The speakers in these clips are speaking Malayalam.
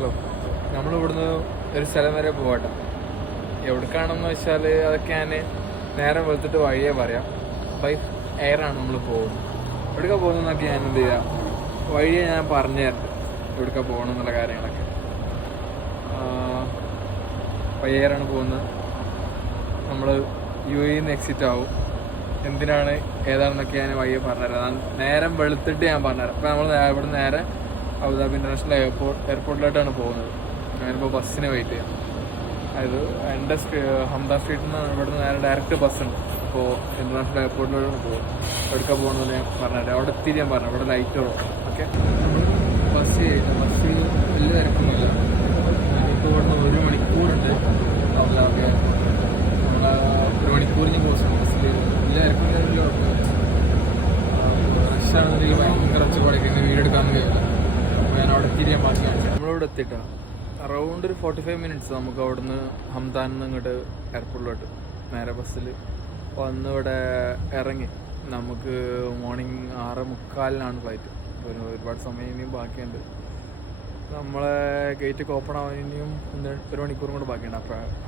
ഹലോ, നമ്മളിവിടുന്ന് ഒരു സ്ഥലം വരെ പോകട്ടെ. എവിടേക്കാണെന്ന് വെച്ചാൽ അതൊക്കെ ഞാൻ നേരം വെളുത്തിട്ട് വഴിയേ പറയാം. ബൈ എയറാണ് നമ്മൾ പോകുന്നത്. എവിടേക്കാണ് പോകുന്നതെന്നൊക്കെ ഞാൻ എന്ത് ചെയ്യാം, വഴിയെ ഞാൻ പറഞ്ഞു തരുന്നുണ്ട് എവിടേക്കാണ് പോകണം എന്നുള്ള കാര്യങ്ങളൊക്കെ. ബൈ എയറാണ് പോകുന്നത്. നമ്മൾ UAE എക്സിറ്റ് ആവും. എന്തിനാണ് ഏതാണെന്നൊക്കെ ഞാൻ വഴിയെ പറഞ്ഞുതരാം. നേരം വെളുത്തിട്ട് ഞാൻ പറഞ്ഞുതരാം. അപ്പോൾ നമ്മൾ ഇവിടെ നേരെ അബുദാബി ഇൻ്റർനാഷണൽ എയർപോർട്ടിലോട്ടാണ് പോകുന്നത്. ഞാനിപ്പോൾ ബസ്സിന് വെയിറ്റ് ചെയ്യാം. അതായത് എൻ്റെ ഹംദ സ്ട്രീറ്റിൽ നിന്ന് ഇവിടെ നിന്ന് നേരെ ഡയറക്റ്റ് ബസ്സുണ്ട്. അപ്പോൾ ഇൻ്റർനാഷണൽ എയർപോർട്ടിലോട്ടാണ് പോകും. എവിടേക്കാണ് പോകുന്നത് ഞാൻ പറഞ്ഞുതരാം. അവിടെ എത്തി ഞാൻ പറഞ്ഞു, അവിടെ ലൈറ്റ് ഉള്ളൂ. ഓക്കെ, നമ്മൾ ബസ് ചെയ്തിട്ട് ബസ്സിൽ വലിയ തിരക്കൊന്നുമില്ല. ഇപ്പോൾ ഇവിടുന്ന് 1 മണിക്കൂറുണ്ട് അബുദാബി എയർപോർട്ടിൽ. നമ്മൾ 1 മണിക്കൂറിന് പോസ്റ്റ് ബസ്സിൽ വലിയ തിരക്കൊന്നും റഷാണെന്നുണ്ടെങ്കിൽ ഭയങ്കര ഒച്ചപ്പാടൊക്കെ ഇങ്ങനെ വീടെടുക്കാമെന്ന് കഴിയില്ല. അപ്പോൾ ഞാൻ അവിടെ എത്തിയിട്ട് ഞാൻ ബാക്കി കാണിച്ചു. നമ്മളിവിടെ എത്തിയിട്ടാണ് അറൗണ്ട് ഒരു 45 മിനിറ്റ്സ് നമുക്ക് അവിടെ നിന്ന് ഹംദാനിൽ നിന്ന് ഇങ്ങോട്ട് എയർപോർട്ടിലോട്ട് നേരെ ബസ്സിൽ വന്ന് ഇവിടെ ഇറങ്ങി. നമുക്ക് മോർണിംഗ് 6:45 ഫ്ലൈറ്റ്. ഒരുപാട് സമയം ഇനിയും ബാക്കിയുണ്ട്. നമ്മളെ ഗേറ്റൊക്കെ ഓപ്പൺ ആവാൻ ഇനിയും 1 മണിക്കൂറും കൂടെ ബാക്കിയുണ്ട്.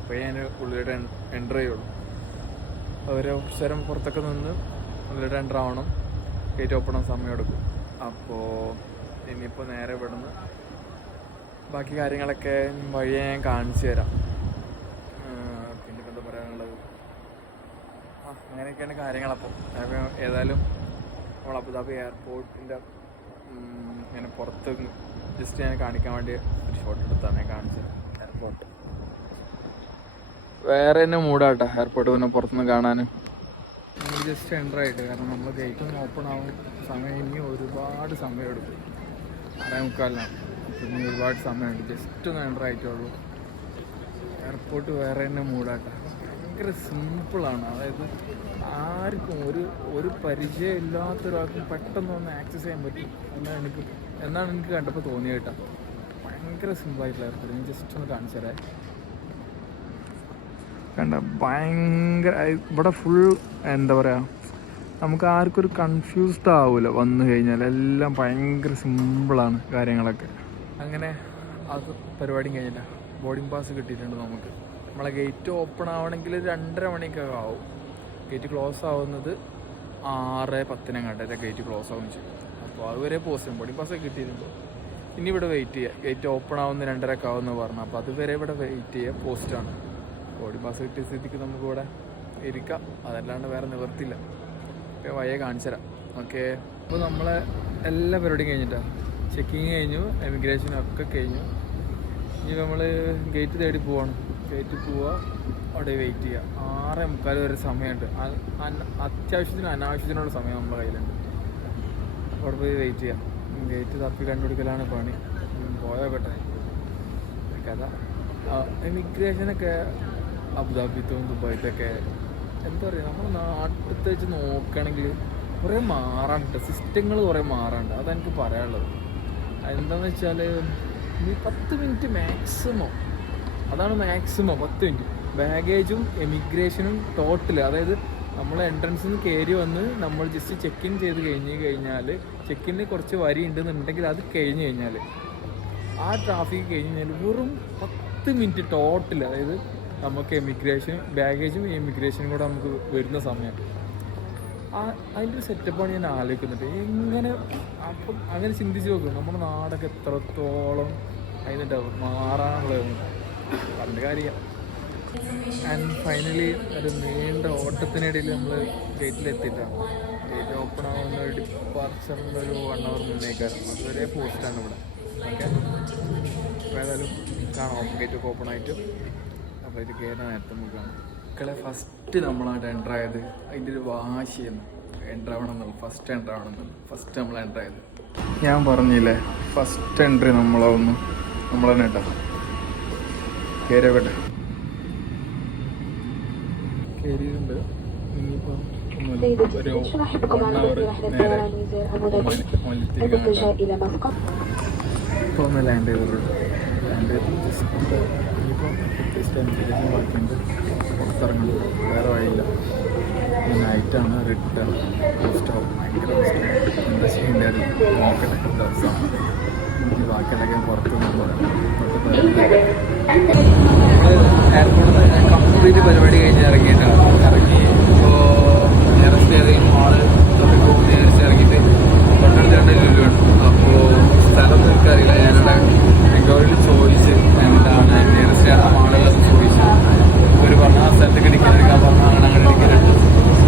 അപ്പോൾ ഞാൻ ഉള്ളിലോട്ട് എൻ്റർ ചെയ്യുള്ളൂ. അവർ സ്ഥലം പുറത്തൊക്കെ നിന്ന് ഉള്ളിലോട്ട് എൻ്റർ ആവണം. ഗേറ്റ് ഓപ്പൺ ആവാൻ സമയം എടുക്കും. അപ്പോൾ ഇനിയിപ്പോൾ നേരെ ഇവിടെ നിന്ന് ബാക്കി കാര്യങ്ങളൊക്കെ വഴിയെ ഞാൻ കാണിച്ചു തരാം. പിന്നെ എന്താ പറയാനുള്ളത്, അങ്ങനെയൊക്കെയാണ് കാര്യങ്ങളപ്പോൾ. ഏതായാലും നമ്മൾ അബുദാബി എയർപോർട്ടിൻ്റെ ഇങ്ങനെ പുറത്ത് ജസ്റ്റ് ഞാൻ കാണിക്കാൻ വേണ്ടി ഒരു ഷോട്ട് എടുത്താണ് ഞാൻ കാണിച്ചത്. എയർപോർട്ട് വേറെ തന്നെ മൂടാട്ടോ എയർപോർട്ട് പിന്നെ പുറത്തുനിന്ന് കാണാൻ. നമ്മൾ ജസ്റ്റ് എൻ്റർ ആയിട്ട്, കാരണം നമ്മൾ ഗേറ്റൊന്നും ഓപ്പൺ ആവും സമയം ഇനി ഒരുപാട് സമയം എടുക്കും. 6:45 പിന്നെ ഒരുപാട് സമയമുണ്ട്. ജസ്റ്റ് ഒന്ന് എൻ്റർ ആയിട്ടുള്ളൂ. എയർപോർട്ട് വേറെ തന്നെ മൂടാട്ടോ. ഭയങ്കര സിമ്പിളാണ്. അതായത് ആർക്കും ഒരു പരിചയം ഇല്ലാത്തൊരാൾക്കും പെട്ടെന്ന് ഒന്ന് ആക്സസ് ചെയ്യാൻ പറ്റും എന്നാണ് എനിക്ക് കണ്ടപ്പോൾ തോന്നിയത് കേട്ടോ. ഭയങ്കര സിമ്പിളായിട്ടുള്ള എയർപോർട്ട്. ഞാൻ ജസ്റ്റ് ഒന്ന് കാണിച്ചു തരാം. കണ്ട ഭയങ്കര ഇവിടെ ഫുൾ എന്താ പറയുക, നമുക്ക് ആർക്കും ഒരു കൺഫ്യൂസ്ഡ് ആവില്ല വന്നു കഴിഞ്ഞാൽ. എല്ലാം ഭയങ്കര സിമ്പിളാണ് കാര്യങ്ങളൊക്കെ. അങ്ങനെ അത് പരിപാടിയും കഴിഞ്ഞില്ല. ബോർഡിംഗ് പാസ് കിട്ടിയിട്ടുണ്ട് നമുക്ക്. നമ്മളെ ഗേറ്റ് ഓപ്പൺ ആവണമെങ്കിൽ 2:30 മണിയൊക്കെ ആവും. ഗേറ്റ് ക്ലോസ് ആവുന്നത് 6:10 ഗേറ്റ് ക്ലോസ് ആവുകയും ചെയ്യും. അപ്പോൾ അതുവരെ പോസ്റ്റ് ചെയ്യും. ബോർഡിംഗ് പാസ്സൊക്കെ കിട്ടിയിട്ടുണ്ട്. ഇനി ഇവിടെ വെയിറ്റ് ചെയ്യുക. ഗേറ്റ് ഓപ്പൺ ആവുന്ന 2:30 ആവുമെന്ന് പറഞ്ഞു. അപ്പോൾ അതുവരെ ഇവിടെ വെയിറ്റ് ചെയ്യുക. പോസ്റ്റാണ്. ബോർഡിംഗ് പാസ് കിട്ടിയ സ്ഥിതിക്ക് നമുക്കിവിടെ ഇരിക്കാം. അതല്ലാണ്ട് വേറെ നിവർത്തില്ല. ഇപ്പോൾ വഴിയെ കാണിച്ചു തരാം. ഓക്കെ, അപ്പോൾ നമ്മളെ എല്ലാ പരിപാടിയും കഴിഞ്ഞിട്ടാണ്. ചെക്കിങ് കഴിഞ്ഞു, എമിഗ്രേഷനും ഒക്കെ കഴിഞ്ഞു. ഇനി നമ്മൾ ഗേറ്റ് തേടി പോവാണ്. ഗേറ്റ് പോവുക, അവിടെ വെയിറ്റ് ചെയ്യുക. 6:45 വരെ സമയമുണ്ട്. അത്യാവശ്യത്തിന് അനാവശ്യത്തിനുള്ള സമയം നമ്മുടെ കയ്യിലുണ്ട്. അവിടെ പോയി വെയിറ്റ് ചെയ്യാം. ഗേറ്റ് തപ്പി കണ്ടുപിടിക്കലാണ് പണി. പോയോക്കട്ടെ കഥ. എമിഗ്രേഷനൊക്കെ അബുദാബിത്തും ദുബായിത്തൊക്കെ എന്താ പറയുക, നമ്മൾ നാട്ടിലത്തെ വെച്ച് നോക്കുകയാണെങ്കിൽ കുറേ മാറാനുണ്ട്. സിസ്റ്റങ്ങൾ കുറേ മാറാനുണ്ട്. അതെനിക്ക് പറയാനുള്ളത്. എന്താണെന്ന് വെച്ചാൽ ഈ 10 മിനിറ്റ് മാക്സിമം, അതാണ് മാക്സിമം 10 മിനിറ്റ്. ബാഗേജും എമിഗ്രേഷനും ടോട്ടൽ, അതായത് നമ്മൾ എൻട്രൻസിൽ നിന്ന് കയറി വന്ന് നമ്മൾ ജസ്റ്റ് ചെക്ക് ഇൻ ചെയ്ത് കഴിഞ്ഞാൽ ചെക്കിന് കുറച്ച് വരി ഉണ്ടെന്നുണ്ടെങ്കിൽ അത് കഴിഞ്ഞ് കഴിഞ്ഞാൽ ആ ട്രാഫിക് കഴിഞ്ഞ് കഴിഞ്ഞാൽ വെറും 10 മിനിറ്റ് ടോട്ടൽ. അതായത് നമുക്ക് എമിഗ്രേഷൻ ബാഗേജും എമിഗ്രേഷനും കൂടെ നമുക്ക് വരുന്ന സമയം. അതിൻ്റെ ഒരു സെറ്റപ്പാണ് ഞാൻ ആലോചിക്കുന്നുണ്ട്. എങ്ങനെ അപ്പം അങ്ങനെ ചിന്തിച്ച് നോക്കും. നമ്മുടെ നാടൊക്കെ എത്രത്തോളം അതിൻ്റെ മാറാനുള്ളത് പറഞ്ഞ കാര്യം. ആൻഡ് ഫൈനലി ഒരു നീണ്ട ഓട്ടത്തിനിടയിൽ നമ്മൾ ഗേറ്റിലെത്തിയിട്ടാണ്. ഗേറ്റ് ഓപ്പൺ ആവുന്ന ഒരു ഡിപ്പാർച്ചറിൻ്റെ ഒരു 1 hour മുന്നേക്കാണ്. അതുവരെ പോസ്റ്റാണ് ഇവിടെ. ഓക്കെ, അപ്പോൾ ഏതായാലും കാണാം. ഗേറ്റൊക്കെ ഓപ്പൺ ആയിട്ട് അപ്പോൾ ഇത് കയറാൻ നേരത്തെ നമുക്ക് കാണാം. മക്കളെ ഫസ്റ്റ് നമ്മളായിട്ട് എൻ്റർ ആയത് അതിൻ്റെ ഒരു വാശിയെന്ന് എൻ്റർ ആവണം എന്നുള്ളത്. ഫസ്റ്റ് എൻ്റർ ആവണം എന്നുള്ളത്. ഫസ്റ്റ് നമ്മൾ എൻ്റർ ആയത് ഞാൻ പറഞ്ഞില്ലേ, ഫസ്റ്റ് എൻട്രി നമ്മൾ തന്നെ കേട്ടോ. കയറിയോട്ടെ. കയറിയിട്ടുണ്ട്. ഇനിയിപ്പോൾ ഒരു 1 hour നേരെ ഇപ്പോൾ ഒന്ന് ലാൻഡ് ചെയ്തുള്ളൂ. ലാൻഡ് ചെയ്ത് ജസ്റ്റ് ഇനിയിപ്പോൾ എമിഗ്രേഷൻ ബാക്കിയുണ്ട്. പുറത്തിറങ്ങുന്നു, വേറെ വഴിയില്ല. നൈറ്റാണ്, റിട്ടേൺ പോസ്റ്റാവും. ഭയങ്കര എന്താ ചെയ്യേണ്ടത് നോക്കട്ടെ. ദിവസം എനിക്ക് ബാക്കിയുള്ളതൊക്കെ പുറത്തുനിന്ന് പറയാം. എയർപോർട്ടിൽ നിന്ന് കംപ്ലീറ്റ് പരിപാടി കഴിഞ്ഞ് ഇറങ്ങിയിട്ടാണ്. ഇറങ്ങി ഇപ്പോൾ നിയറസ്റ്റ് ഏതെങ്കിലും മാള് തൊട്ട് വിചാരിച്ച് ഇറങ്ങിയിട്ട് തൊട്ടടുത്ത് രണ്ട് ലുലുവാണ്. അപ്പോൾ സ്ഥലം എനിക്കറിയില്ല. ഞാനിവിടെ മിക്കവരിൽ ചോദിച്ച് എന്താണ് നിയറസ്റ്റ് ആ മാളുകളൊക്കെ ചോദിച്ചു. ഒരു പറഞ്ഞ ആ സ്ഥലത്തേക്ക് ടിക്കറ്റ് എടുക്കാൻ പറഞ്ഞാൽ അങ്ങനെ ടിക്കറ്റ് എടുത്തു.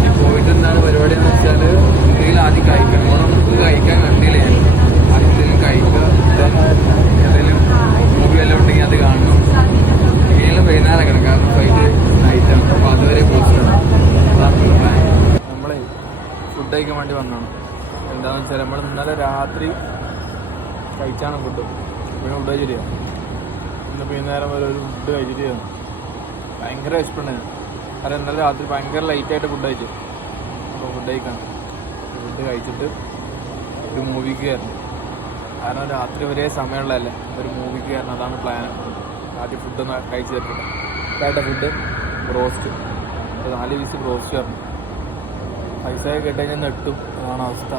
ഈ പോയിട്ട് എന്താണ് പരിപാടി എന്ന് വെച്ചാൽ എന്തെങ്കിലും ആദ്യം കഴിക്കണം. അവിടെ നമുക്ക് കഴിക്കാൻ കണ്ടില്ലേ, ആദ്യം എന്തെങ്കിലും കഴിക്കുക, എന്തെങ്കിലും മൂവി എല്ലാം ഉണ്ടെങ്കിൽ അത് കാണണം. ഇനിയെല്ലാം വൈകുന്നേരം കിടക്കാം, കാരണം ഫ്ലൈറ്റ് നൈറ്റാണ്. അപ്പോൾ അതുവരെ പോസ്റ്റാണ്. അതാണ് പ്ലാൻ. നമ്മളെ ഫുഡ് കഴിക്കാൻ വേണ്ടി വന്നതാണ്. എന്താണെന്ന് വെച്ചാൽ നമ്മൾ ഇന്നലെ രാത്രി കഴിച്ചാണ് ഫുഡ്. പിന്നെ ഫുഡ് കഴിച്ചിട്ട് ഇന്ന് വൈകുന്നേരം വരെ ഒരു ഫുഡ് കഴിച്ചിട്ട് ഭയങ്കര വിശപ്പുണ്ടായിരുന്നു. കാരണം ഇന്നലെ രാത്രി ഭയങ്കര ലൈറ്റായിട്ട് ഫുഡ് കഴിച്ചു. അപ്പോൾ ഫുഡ് കഴിക്കണം. ഫുഡ് കഴിച്ചിട്ട് ഒരു മൂവിക്ക് കയറണം. കാരണം രാത്രി ഒരേ സമയമുള്ളതല്ലേ, ഒരു മൂവിക്ക് കയറണം. അതാണ് പ്ലാൻ. ആദ്യം ഫുഡൊന്ന് കഴിച്ച് തരത്തില്ല. ഇതായിട്ട് ഫുഡ് ബ്രോസ്റ്റ്, 4 പീസ് ബ്രോസ്റ്റ് കയറണം. പൈസ കേട്ടുകഴിഞ്ഞാൽ നെട്ടും. അതാണ് അവസ്ഥ.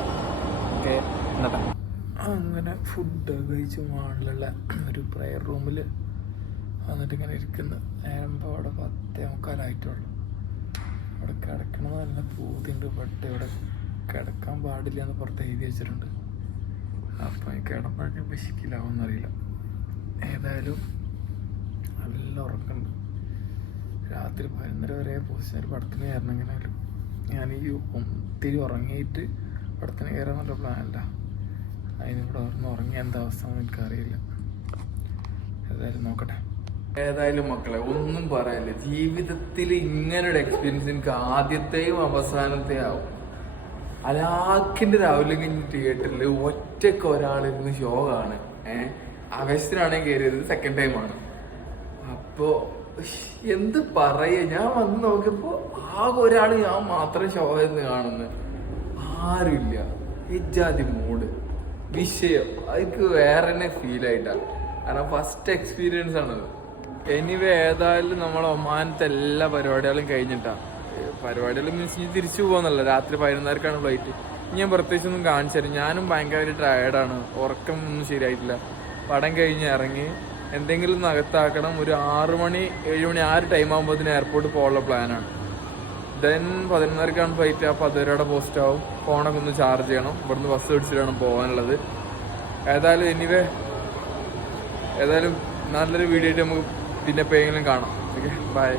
ഓക്കെ, എന്നിട്ട് അങ്ങനെ ഫുഡ് കഴിച്ച് മാളിലുള്ള ഒരു പ്രയർ റൂമിൽ വന്നിട്ട് ഇങ്ങനെ ഇരിക്കുന്നു. നേരമ്പോൾ അവിടെ 10:45 അവിടെ കിടക്കണത് നല്ല പൂതിയുണ്ട്. ബട്ട് ഇവിടെ കിടക്കാൻ പാടില്ല എന്ന് പുറത്ത് എഴുതി വെച്ചിട്ടുണ്ട്. അപ്പം ഈ കിടന്നൊക്കെ വിശക്കില്ലാവുമെന്നറിയില്ല. ഏതായാലും നല്ല ഉറക്കമുണ്ട്. രാത്രി 11 വരെ പൊസിഷൻ ഒരു പടത്തിന് കയറണം. എങ്ങനെയാലും ഞാൻ ഈ ഒത്തിരി ഉറങ്ങിയിട്ട് പടത്തിന് കയറാൻ നല്ല പ്ലാനല്ല. അതിനിവിടെ ഉറങ്ങി എന്താ അവസ്ഥ എനിക്കറിയില്ല. ഏതായാലും നോക്കട്ടെ. ഏതായാലും മക്കളെ ഒന്നും പറയാനില്ല. ജീവിതത്തിൽ ഇങ്ങനൊരു എക്സ്പീരിയൻസ് എനിക്ക് ആദ്യത്തെയും അവസാനത്തെയും ആവും. അലാക്കിന്റെ രാവിലെ കഴിഞ്ഞ് തിയേറ്ററിൽ ഒറ്റക്ക് ഒരാളിരുന്ന് ഷോ കാണും. ആവേശത്തിനാണെങ്കിൽ കയറിയത് സെക്കൻഡ് ടൈമാണ്. അപ്പോ എന്ത് പറയാ, ഞാൻ വന്ന് നോക്കിയപ്പോ ആകെ ഒരാൾ ഞാൻ മാത്രം ഷോ എന്ന് കാണുന്നു. ആരുമില്ല. ഇജാതി മൂഡ് വിഷയം അതൊക്കെ വേറെ തന്നെ ഫീലായിട്ടാണ്. കാരണം ഫസ്റ്റ് എക്സ്പീരിയൻസ് ആണത്. എനിവേ ഏതായാലും നമ്മൾ ഒമാനത്തെ എല്ലാ പരിപാടികളും കഴിഞ്ഞിട്ടാണ്. പരിപാടികൾ മീൻസ് ഇനി തിരിച്ചു പോകുന്നല്ല. രാത്രി 11:00 ഫ്ലൈറ്റ്. ഞാൻ പ്രത്യേകിച്ചൊന്നും കാണിച്ചു തരും. ഞാനും ഭയങ്കരമായിട്ട് ടയേർഡാണ്. ഉറക്കം ഒന്നും ശരിയായിട്ടില്ല. പടം കഴിഞ്ഞ് ഇറങ്ങി എന്തെങ്കിലും നകത്താക്കണം. ഒരു 6 മണി 7 മണി ആ ഒരു ടൈം ആകുമ്പോൾ എയർപോർട്ട് പോകാനുള്ള പ്ലാനാണ്. Then 11:00 flight. അപ്പോൾ അതുവരെ പോസ്റ്റ് ആവും. ഫോണൊക്കെ ഒന്ന് ചാർജ് ചെയ്യണം. ഇവിടുന്ന് ബസ് പിടിച്ചിട്ട് വേണം പോകാനുള്ളത്. ഏതായാലും ഏതായാലും നല്ലൊരു വീഡിയോ ആയിട്ട് നമുക്ക് പിന്നെ എപ്പോഴെങ്കിലും കാണാം. Okay, by.